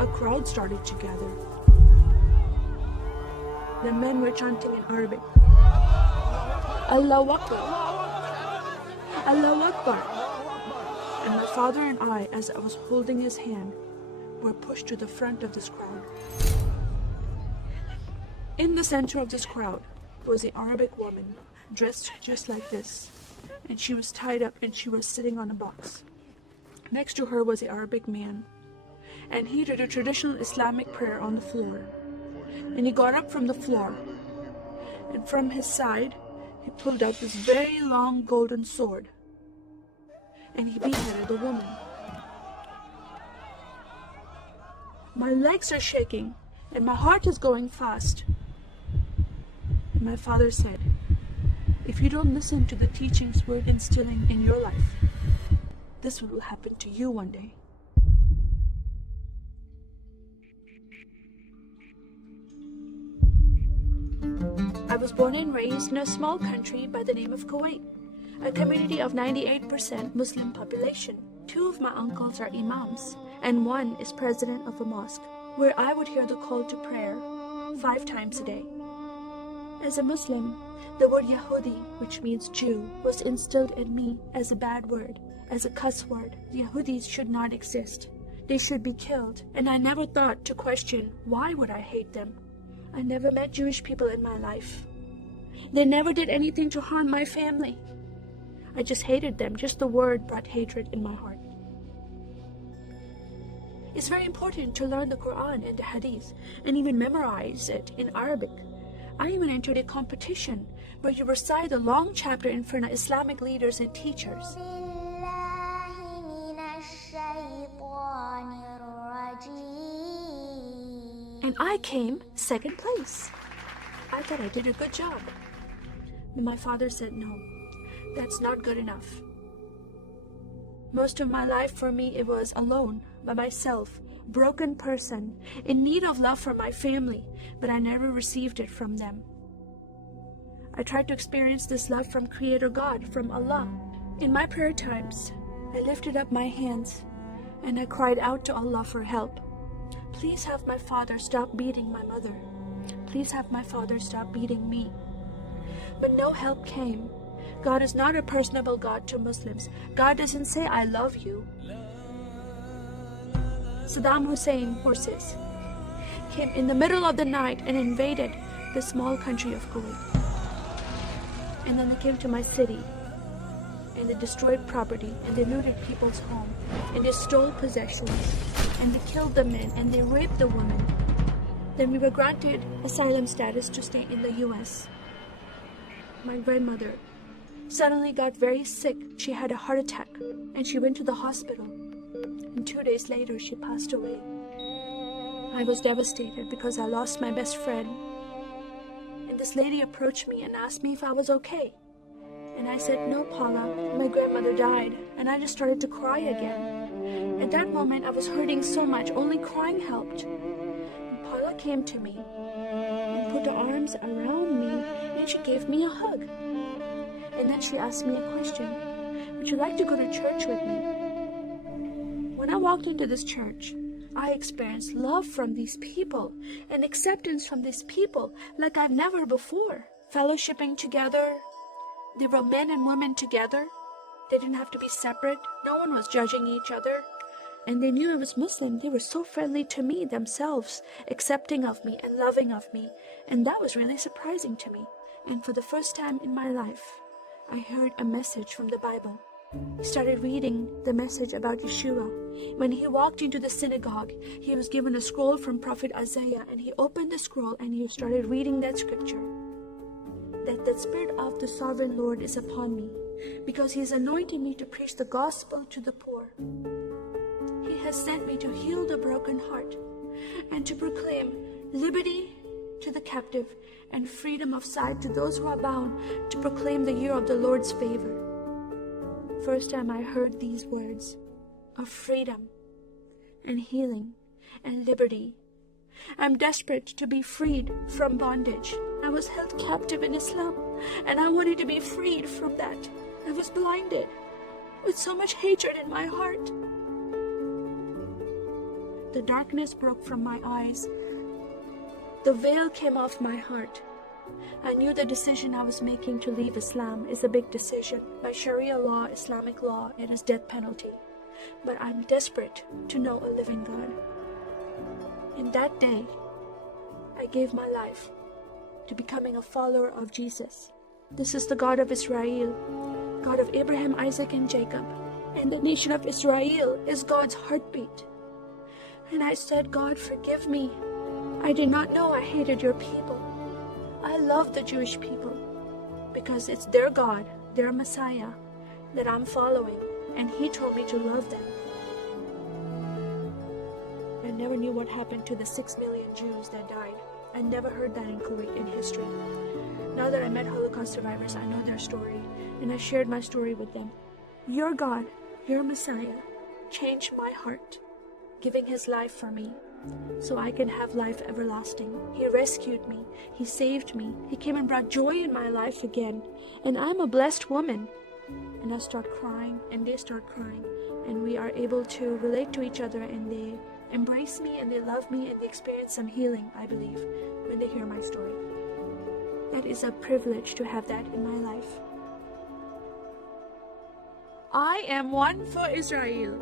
a crowd started to gather. The men were chanting in Arabic, Allahu Akbar, Allahu Akbar. And my father and I, as I was holding his hand, were pushed to the front of this crowd. In the center of this crowd was an Arabic woman, dressed just like this, and she was tied up and she was sitting on a box. Next to her was an Arabic man, and he did a traditional Islamic prayer on the floor. And he got up from the floor, and from his side, he pulled out this very long golden sword, and he beheaded the woman. My legs are shaking, and my heart is going fast. And my father said, if you don't listen to the teachings we're instilling in your life, this will happen to you one day. I was born and raised in a small country by the name of Kuwait, a community of 98% Muslim population. 2 of my uncles are imams, and 1 is president of a mosque, where I would hear the call to prayer 5 times a day. As a Muslim, the word Yahudi, which means Jew, was instilled in me as a bad word, as a cuss word. Yahudis should not exist. They should be killed, and I never thought to question why would I hate them. I never met Jewish people in my life. They never did anything to harm my family. I just hated them. Just the word brought hatred in my heart. It's very important to learn the Quran and the Hadith and even memorize it in Arabic. I even entered a competition where you recite a long chapter in front of Islamic leaders and teachers. And I came 2nd place. I thought I did a good job. But my father said, no, that's not good enough. Most of my life for me, it was alone, by myself, broken person, in need of love from my family, but I never received it from them. I tried to experience this love from Creator God, from Allah. In my prayer times, I lifted up my hands and I cried out to Allah for help. Please have my father stop beating my mother. Please have my father stop beating me. But no help came. God is not a personable God to Muslims. God doesn't say, I love you. Saddam Hussein forces came in the middle of the night and invaded the small country of Kuwait. And then they came to my city and they destroyed property and they looted people's home and they stole possessions and they killed the men and they raped the women. Then we were granted asylum status to stay in the US. My grandmother suddenly got very sick. She had a heart attack and she went to the hospital. And 2 days later, she passed away. I was devastated because I lost my best friend. And this lady approached me and asked me if I was okay. And I said, no, Paula, my grandmother died. And I just started to cry again. At that moment, I was hurting so much, only crying helped. And Paula came to me and put her arms around me and she gave me a hug. And then she asked me a question. Would you like to go to church with me? When I walked into this church, I experienced love from these people and acceptance from these people like I've never before. Fellowshipping together. They were men and women together. They didn't have to be separate. No one was judging each other. And they knew I was Muslim. They were so friendly to me themselves, accepting of me and loving of me. And that was really surprising to me. And for the first time in my life, I heard a message from the Bible. He started reading the message about Yeshua. When he walked into the synagogue, he was given a scroll from Prophet Isaiah, and he opened the scroll and he started reading that scripture. That the Spirit of the Sovereign Lord is upon me, because he has anointed me to preach the gospel to the poor. He has sent me to heal the broken heart and to proclaim liberty to the captive and freedom of sight to those who are bound, to proclaim the year of the Lord's favor. First time I heard these words of freedom and healing and liberty. I'm desperate to be freed from bondage. I was held captive in Islam and I wanted to be freed from that. I was blinded with so much hatred in my heart. The darkness broke from my eyes. The veil came off my heart. I knew the decision I was making to leave Islam is a big decision. By Sharia law, Islamic law, it is death penalty. But I'm desperate to know a living God. In that day, I gave my life to becoming a follower of Jesus. This is the God of Israel, God of Abraham, Isaac, and Jacob. And the nation of Israel is God's heartbeat. And I said, God, forgive me. I did not know I hated your people. I love the Jewish people because it's their God, their Messiah that I'm following, and He told me to love them. I never knew what happened to the 6 million Jews that died. I never heard that in Kuwait in history. Now that I met Holocaust survivors, I know their story, and I shared my story with them. Your God, your Messiah, changed my heart, giving His life for me, so I can have life everlasting. He rescued me. He saved me. He came and brought joy in my life again. And I'm a blessed woman. And I start crying, and they start crying. And we are able to relate to each other, and they embrace me, and they love me, and they experience some healing, I believe, when they hear my story. That is a privilege to have that in my life. I am one for Israel.